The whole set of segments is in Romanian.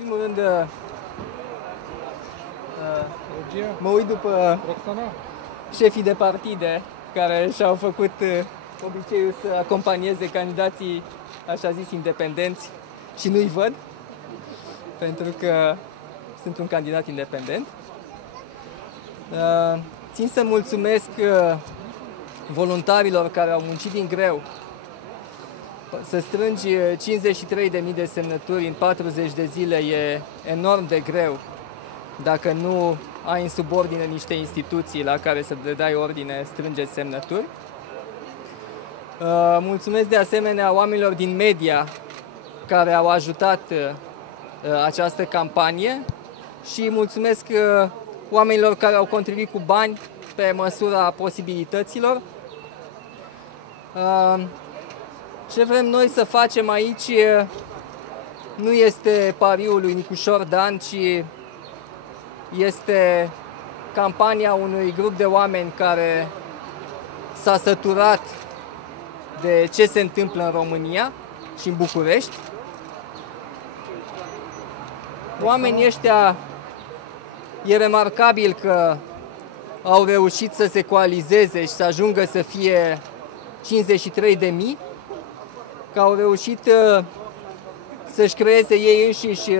primul rând, mă uit după șefii de partide care și-au făcut obiceiul să acompanieze candidații, așa zis, independenți și nu-i văd, pentru că sunt un candidat independent. Țin să mulțumesc voluntarilor care au muncit din greu. Să strângi 53.000 de semnături în 40 de zile e enorm de greu dacă nu ai în subordine niște instituții la care să le dai ordine, strângeți semnături. Mulțumesc de asemenea oamenilor din media care au ajutat această campanie și mulțumesc oamenilor care au contribuit cu bani pe măsura posibilităților. Ce vrem noi să facem aici nu este pariul lui Nicușor Dan, ci este campania unui grup de oameni care s-a săturat de ce se întâmplă în România și în București. Oamenii ăștia, e remarcabil că au reușit să se coalizeze și să ajungă să fie 53.000, că au reușit să-și creeze ei înșiși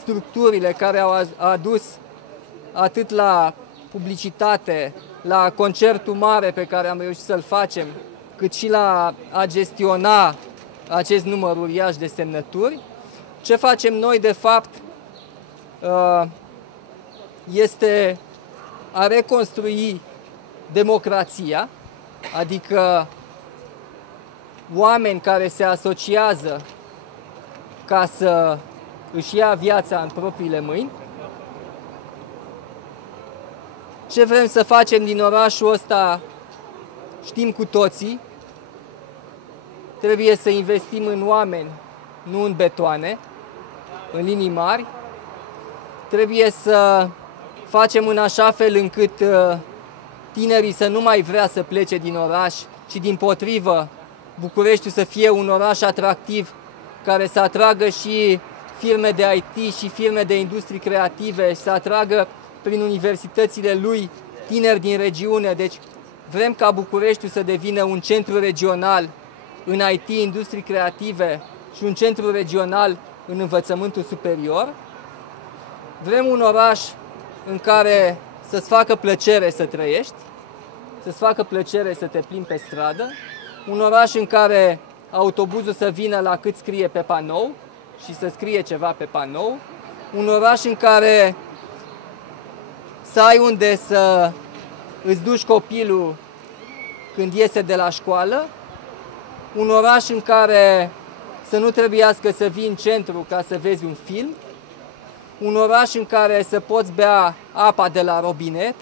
structurile care au adus atât la publicitate, la concertul mare pe care am reușit să-l facem, cât și la a gestiona acest număr uriaș de semnături. Ce facem noi, de fapt, este a reconstrui democrația, adică oameni care se asociază ca să își ia viața în propriile mâini. Ce vrem să facem din orașul ăsta știm cu toții. Trebuie să investim în oameni, nu în betoane, în linii mari. Trebuie să facem în așa fel încât tinerii să nu mai vrea să plece din oraș, ci dimpotrivă Bucureștiul să fie un oraș atractiv care să atragă și firme de IT și firme de industrii creative și să atragă prin universitățile lui tineri din regiune. Deci vrem ca Bucureștiul să devină un centru regional în IT, industrii creative și un centru regional în învățământul superior. Vrem un oraș în care să-ți facă plăcere să trăiești, să-ți facă plăcere să te plimbi pe stradă, un oraș în care autobuzul să vină la cât scrie pe panou și să scrie ceva pe panou, un oraș în care să ai unde să îți duci copilul când iese de la școală, un oraș în care să nu trebuiască să vii în centru ca să vezi un film, un oraș în care să poți bea apa de la robinet,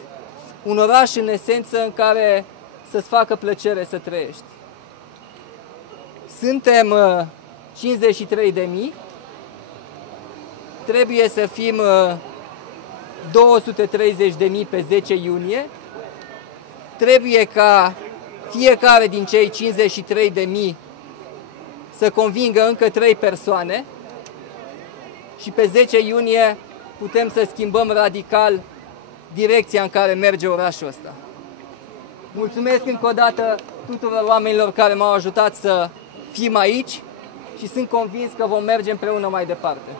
un oraș în esență în care să-ți facă plăcere să trăiești. Suntem 53.000, trebuie să fim 230.000 pe 10 iunie, trebuie ca fiecare din cei 53.000 să convingă încă 3 persoane și pe 10 iunie putem să schimbăm radical direcția în care merge orașul ăsta. Mulțumesc încă o dată tuturor oamenilor care m-au ajutat să fim aici și sunt convins că vom merge împreună mai departe.